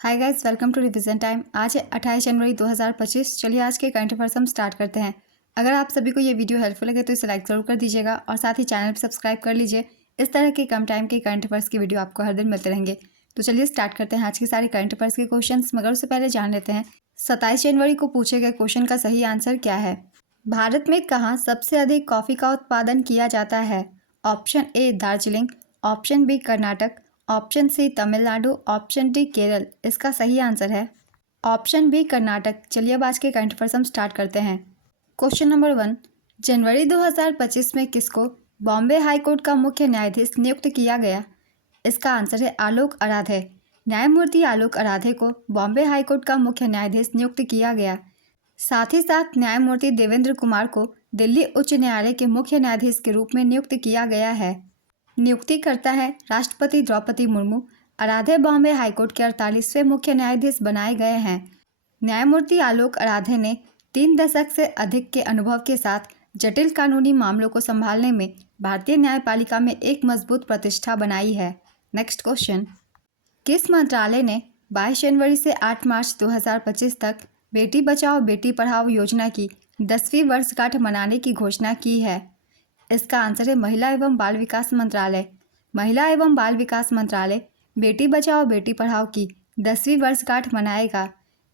Hi guys, welcome to revision time. आज है 28 जनवरी 2025। चलिए आज के करंट अफेयर्स हम स्टार्ट करते हैं। अगर आप सभी को ये वीडियो हेल्पफुल लगे तो इसे लाइक ज़रूर कर दीजिएगा और साथ ही चैनल पर सब्सक्राइब कर लीजिए। इस तरह के कम टाइम के करंट अफेयर्स की वीडियो आपको हर दिन मिलते रहेंगे। तो चलिए स्टार्ट करते हैं आज के सारे करंट अफेयर्स के क्वेश्चन। मगर उससे पहले जान लेते हैं 27 जनवरी को पूछे गए क्वेश्चन का सही आंसर क्या है। भारत में कहाँ सबसे अधिक कॉफ़ी का उत्पादन किया जाता है? Option A Darjeeling, option B Karnataka, option C Tamil Nadu, option D Kerala. इसका सही आंसर है ऑप्शन बी कर्नाटक। चलिए अब आज के करंट अफेयर्स हम स्टार्ट करते हैं। क्वेश्चन नंबर 1, जनवरी 2025 में किसको बॉम्बे हाई कोर्ट का मुख्य न्यायाधीश नियुक्त किया गया? इसका आंसर है आलोक आराधे। न्यायमूर्ति आलोक आराधे को बॉम्बे हाई कोर्ट का मुख्य न्यायाधीश नियुक्त किया गया। साथ ही साथ न्यायमूर्ति देवेंद्र कुमार को दिल्ली उच्च न्यायालय के मुख्य न्यायाधीश के रूप में नियुक्त किया गया है। नियुक्ति करता है राष्ट्रपति द्रौपदी मुर्मू। आराधे बॉम्बे हाईकोर्ट के 48वें मुख्य न्यायाधीश बनाए गए हैं। न्यायमूर्ति आलोक आराधे ने 3 दशक से अधिक के अनुभव के साथ जटिल कानूनी मामलों को संभालने में भारतीय न्यायपालिका में एक मजबूत प्रतिष्ठा बनाई है। नेक्स्ट क्वेश्चन, किस मंत्रालय ने 22 जनवरी से 8 मार्च 2025 तक बेटी बचाओ बेटी पढ़ाओ योजना की 10वीं वर्षगांठ मनाने की घोषणा की है? इसका आंसर है महिला एवं बाल विकास मंत्रालय। महिला एवं बाल विकास मंत्रालय बेटी बचाओ बेटी पढ़ाओ की 10वीं वर्षगांठ मनाएगा।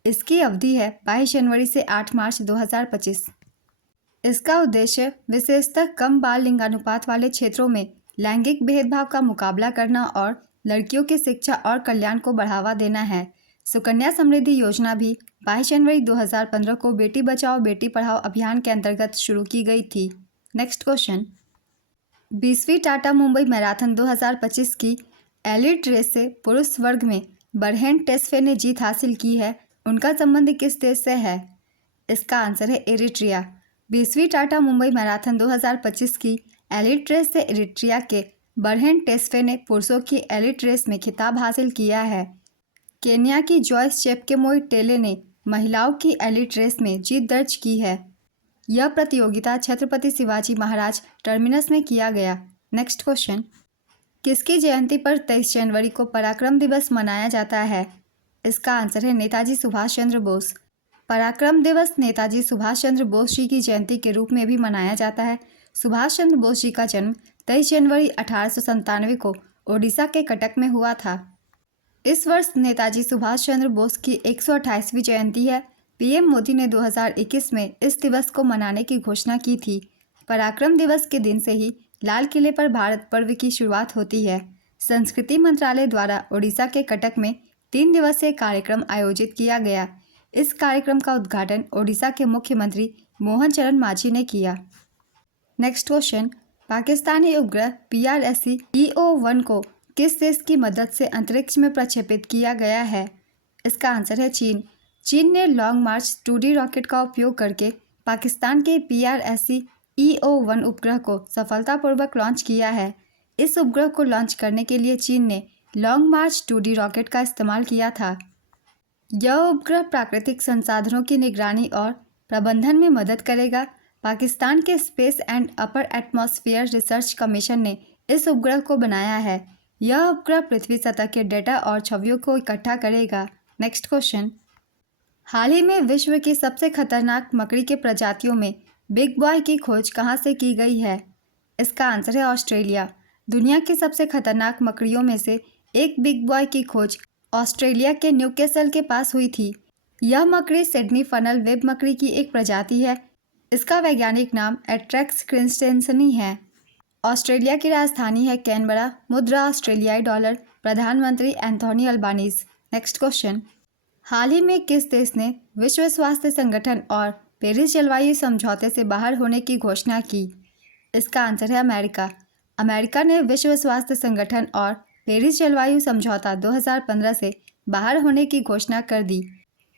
इसकी अवधि है 22 जनवरी से 8 मार्च 2025। इसका उद्देश्य विशेषतः कम बाल लिंगानुपात वाले क्षेत्रों में लैंगिक भेदभाव का मुकाबला करना और लड़कियों की शिक्षा और कल्याण को बढ़ावा देना है। सुकन्या समृद्धि योजना भी 22 जनवरी 2015 को बेटी बचाओ बेटी पढ़ाओ अभियान के अंतर्गत शुरू की गई थी। नेक्स्ट क्वेश्चन, 20वीं टाटा मुंबई मैराथन 2025 की एलिट रेस से पुरुष वर्ग में बरहेन टेस्फे ने जीत हासिल की है। उनका संबंध किस देश से है? इसका आंसर है एरिट्रिया। 20वीं टाटा मुंबई मैराथन 2025 की एलिट रेस से एरिट्रिया के बरहेन टेस्फे ने पुरुषों की एलिट रेस में खिताब हासिल किया है। केन्या की जॉयस चेपकेमोई टेले ने महिलाओं की एलिट रेस में जीत दर्ज की है। यह प्रतियोगिता छत्रपति शिवाजी महाराज टर्मिनस में किया गया। नेक्स्ट क्वेश्चन, किसकी जयंती पर 23 जनवरी को पराक्रम दिवस मनाया जाता है? इसका आंसर है नेताजी सुभाष चंद्र बोस। पराक्रम दिवस नेताजी सुभाष चंद्र बोस जी की जयंती के रूप में भी मनाया जाता है। सुभाष चंद्र बोस जी का जन्म 23 जनवरी 1897 को ओडिशा के कटक में हुआ था। इस वर्ष नेताजी सुभाष चंद्र बोस की 128वीं जयंती है। पीएम मोदी ने 2021 में इस दिवस को मनाने की घोषणा की थी। पराक्रम दिवस के दिन से ही लाल किले पर भारत पर्व की शुरुआत होती है। संस्कृति मंत्रालय द्वारा ओडिशा के कटक में 3 दिवसीय कार्यक्रम आयोजित किया गया। इस कार्यक्रम का उद्घाटन ओडिशा के मुख्यमंत्री मोहन चरण मांझी ने किया। नेक्स्ट क्वेश्चन, पाकिस्तानी उपग्रह PRSC EO-1 को किस देश की मदद से अंतरिक्ष में प्रक्षेपित किया गया है? इसका आंसर है चीन। चीन ने लॉन्ग मार्च 2D रॉकेट का उपयोग करके पाकिस्तान के PRSC EO-1 उपग्रह को सफलतापूर्वक लॉन्च किया है। इस उपग्रह को लॉन्च करने के लिए चीन ने लॉन्ग मार्च 2D रॉकेट का इस्तेमाल किया था। यह उपग्रह प्राकृतिक संसाधनों की निगरानी और प्रबंधन में मदद करेगा। पाकिस्तान के space and upper atmosphere research commission ने इस उपग्रह को बनाया है। यह उपग्रह पृथ्वी सतह के डेटा और छवियों को इकट्ठा करेगा। नेक्स्ट क्वेश्चन, हाल ही में विश्व की सबसे खतरनाक मकड़ी के प्रजातियों में बिग बॉय की खोज कहाँ से की गई है? इसका आंसर है ऑस्ट्रेलिया। दुनिया की सबसे खतरनाक मकड़ियों में से एक बिग बॉय की खोज ऑस्ट्रेलिया के न्यूकैसल के पास हुई थी। यह मकड़ी सिडनी फनल वेब मकड़ी की एक प्रजाति है। इसका वैज्ञानिक नाम एट्रैक्स क्रिस्टेंसनी है। ऑस्ट्रेलिया की राजधानी है कैनबरा। मुद्रा ऑस्ट्रेलियाई डॉलर। प्रधानमंत्री एंथोनी अल्बानीज। नेक्स्ट क्वेश्चन, हाल ही में किस देश ने विश्व स्वास्थ्य संगठन और पेरिस जलवायु समझौते से बाहर होने की घोषणा की? इसका आंसर है अमेरिका। अमेरिका ने विश्व स्वास्थ्य संगठन और पेरिस जलवायु समझौता 2015 से बाहर होने की घोषणा कर दी।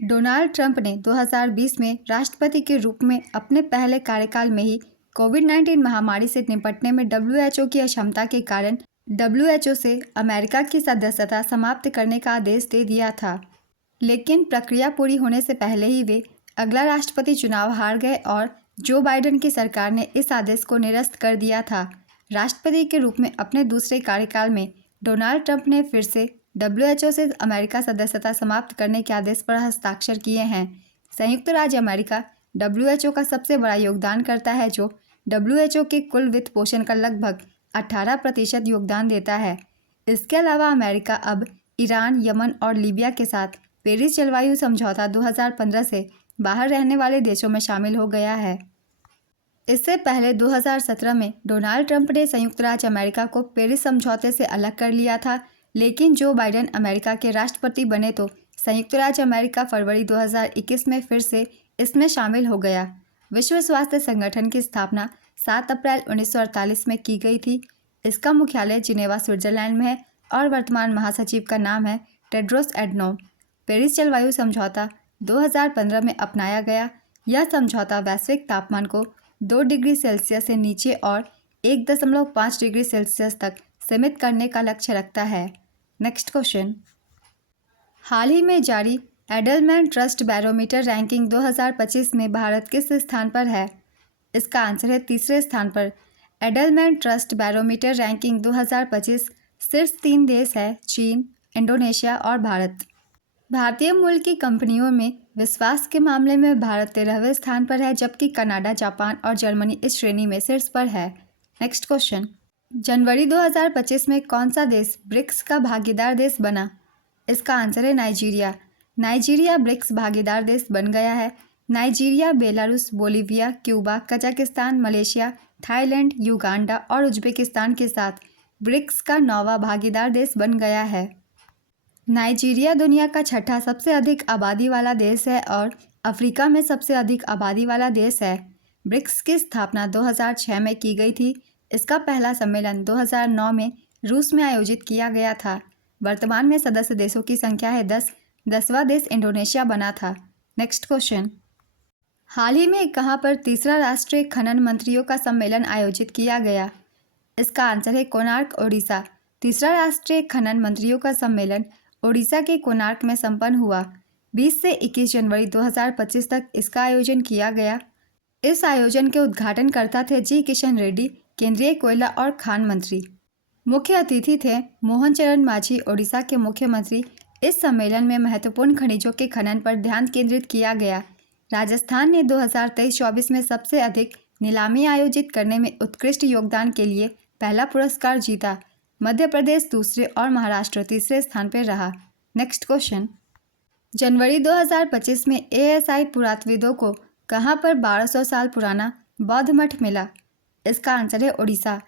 डोनाल्ड ट्रंप ने 2020 में राष्ट्रपति के रूप में अपने पहले कार्यकाल में ही कोविड-19 महामारी से निपटने में WHO की अक्षमता के कारण WHO से अमेरिका की सदस्यता समाप्त करने का आदेश दे दिया था। लेकिन प्रक्रिया पूरी होने से पहले ही वे अगला राष्ट्रपति चुनाव हार गए और जो बाइडेन की सरकार ने इस आदेश को निरस्त कर दिया था। राष्ट्रपति के रूप में अपने दूसरे कार्यकाल में डोनाल्ड ट्रंप ने फिर से WHO से अमेरिका सदस्यता समाप्त करने के आदेश पर हस्ताक्षर किए हैं। संयुक्त राज्य अमेरिका WHO का सबसे बड़ा योगदानकर्ता है, जो WHO के कुल वित्त पोषण का लगभग 18% योगदान देता है। इसके अलावा अमेरिका अब ईरान, यमन और लीबिया के साथ पेरिस जलवायु समझौता 2015 से बाहर रहने वाले देशों में शामिल हो गया है। इससे पहले 2017 में डोनाल्ड ट्रंप ने संयुक्त राज्य अमेरिका को पेरिस समझौते से अलग कर लिया था, लेकिन जो बाइडेन अमेरिका के राष्ट्रपति बने तो संयुक्त राज्य अमेरिका फरवरी 2021 में फिर से इसमें शामिल हो गया। विश्व स्वास्थ्य संगठन की स्थापना 7 अप्रैल 1948 में की गई थी। इसका मुख्यालय जिनेवा, स्विट्जरलैंड में है और वर्तमान महासचिव का नाम है टेड्रोस एडनोम। पेरिस जलवायु समझौता 2015 में अपनाया गया। यह समझौता वैश्विक तापमान को 2 डिग्री सेल्सियस से नीचे और 1.5 डिग्री सेल्सियस तक सीमित करने का लक्ष्य रखता है। नेक्स्ट क्वेश्चन, हाल ही में जारी एडलमैन ट्रस्ट बैरोमीटर रैंकिंग 2025 में भारत किस स्थान पर है? इसका आंसर है तीसरे स्थान पर। एडलमैन ट्रस्ट बैरोमीटर रैंकिंग 2025 शीर्ष 3 देश है, चीन, इंडोनेशिया और भारत। भारतीय मूल की कंपनियों में विश्वास के मामले में भारत 13वें स्थान पर है, जबकि कनाडा, जापान और जर्मनी इस श्रेणी में शीर्ष पर है। नेक्स्ट क्वेश्चन, जनवरी 2025 में कौन सा देश ब्रिक्स का भागीदार देश बना? इसका आंसर है नाइजीरिया। नाइजीरिया ब्रिक्स भागीदार देश बन गया है। Nigeria Belarus, Bolivia, Cuba, Kazakhstan, Malaysia, Thailand, Uganda और उज्बेकिस्तान के साथ ब्रिक्स का 9वां भागीदार देश बन गया है। नाइजीरिया दुनिया का 6ठा सबसे अधिक आबादी वाला देश है और अफ्रीका में सबसे अधिक आबादी वाला देश है। ब्रिक्स की स्थापना 2006 में की गई थी। इसका पहला सम्मेलन 2009 में रूस में आयोजित किया गया था। वर्तमान में सदस्य देशों की संख्या है 10। 10वां देश इंडोनेशिया बना था। नेक्स्ट क्वेश्चन, हाल ही में कहाँ पर तीसरा राष्ट्रीय खनन मंत्रियों का सम्मेलन आयोजित किया गया? इसका आंसर है कोणार्क, ओडिशा। तीसरा राष्ट्रीय खनन मंत्रियों का सम्मेलन ओडिशा के कोणार्क में संपन्न हुआ। 20 से 21 जनवरी 2025 तक इसका आयोजन किया गया। इस आयोजन के उद्घाटनकर्ता थे जी किशन रेड्डी, केंद्रीय कोयला और खान मंत्री। मुख्य अतिथि थे मोहन चरण मांझी, ओडिशा के मुख्यमंत्री। इस सम्मेलन में महत्वपूर्ण खनिजों के खनन पर ध्यान केंद्रित किया गया। राजस्थान ने 2023-24 में सबसे अधिक नीलामी आयोजित करने में उत्कृष्ट योगदान के लिए पहला पुरस्कार जीता। मध्य प्रदेश दूसरे और महाराष्ट्र तीसरे स्थान पर रहा। नेक्स्ट क्वेश्चन, जनवरी 2025 में ASI पुरातत्वविदों को कहां पर 1200 साल पुराना बौद्ध मठ मिला? इसका आंसर है ओडिशा।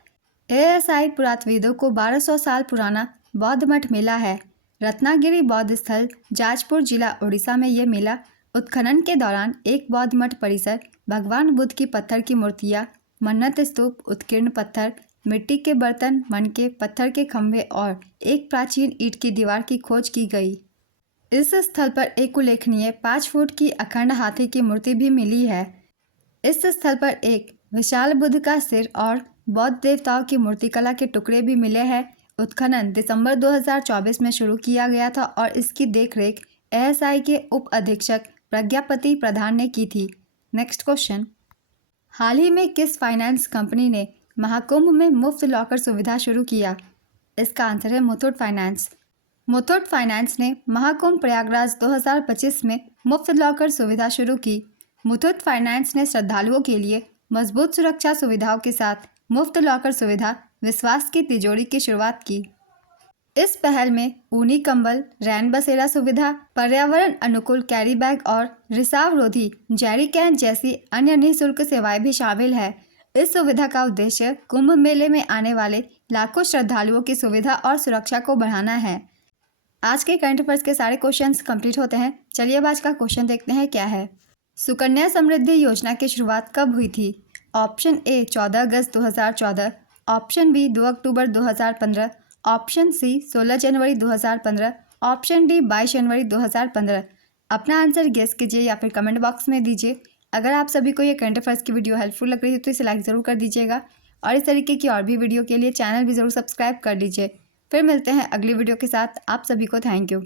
ASI पुरातत्वविदों को 1200 साल पुराना बौद्ध मठ मिला है। रत्नागिरी बौद्ध स्थल, जाजपुर जिला, ओडिशा में ये मिला। उत्खनन के दौरान एक बौद्ध मठ परिसर, भगवान बुद्ध की पत्थर की मूर्तियाँ, मन्नत स्तूप, उत्कीर्ण पत्थर, मिट्टी के बर्तन, मनके, पत्थर के खंभे और एक प्राचीन ईंट की दीवार की खोज की गई। इस स्थल पर एक उल्लेखनीय 5 फुट की अखंड हाथी की मूर्ति भी मिली है। इस स्थल पर एक विशाल बुद्ध का सिर और बौद्ध देवताओं की मूर्तिकला के टुकड़े भी मिले हैं। उत्खनन दिसंबर 2024 में शुरू किया गया था और इसकी देखरेख ASI के उप अधीक्षक प्रज्ञापति प्रधान ने की थी। नेक्स्ट क्वेश्चन, हाल ही में किस फाइनेंस कंपनी ने महाकुंभ में मुफ्त लॉकर सुविधा शुरू किया? इसका आंसर है मुथूट फाइनेंस। मुथूट फाइनेंस ने महाकुंभ प्रयागराज 2025 में मुफ्त लॉकर सुविधा शुरू की। मुथूट फाइनेंस ने श्रद्धालुओं के लिए मजबूत सुरक्षा सुविधाओं के साथ मुफ्त लॉकर सुविधा विश्वास की तिजोरी की शुरुआत की। इस पहल में ऊनी कंबल, रैन बसेरा सुविधा, पर्यावरण अनुकूल कैरी बैग और रिसाव रोधी जेरी कैन जैसी अन्य निःशुल्क सेवाएं भी शामिल है। इस सुविधा का उद्देश्य कुंभ मेले में आने वाले लाखों श्रद्धालुओं की सुविधा और सुरक्षा को बढ़ाना है। आज के करंट अफेयर्स के सारे क्वेश्चंस कंप्लीट होते हैं। चलिए अब आज का क्वेश्चन देखते हैं क्या है। सुकन्या समृद्धि योजना की शुरुआत कब हुई थी? ऑप्शन ए 14 अगस्त 2014, ऑप्शन बी 2 अक्टूबर 2015, ऑप्शन सी 16 जनवरी 2015, ऑप्शन डी 22 जनवरी 2015। अपना आंसर गेस कीजिए या फिर कमेंट बॉक्स में दीजिए। अगर आप सभी को ये करंट अफेयर्स की वीडियो हेल्पफुल लग रही है तो इसे लाइक ज़रूर कर दीजिएगा और इस तरीके की और भी वीडियो के लिए चैनल भी ज़रूर सब्सक्राइब कर लीजिए। फिर मिलते हैं अगली वीडियो के साथ। आप सभी को थैंक यू।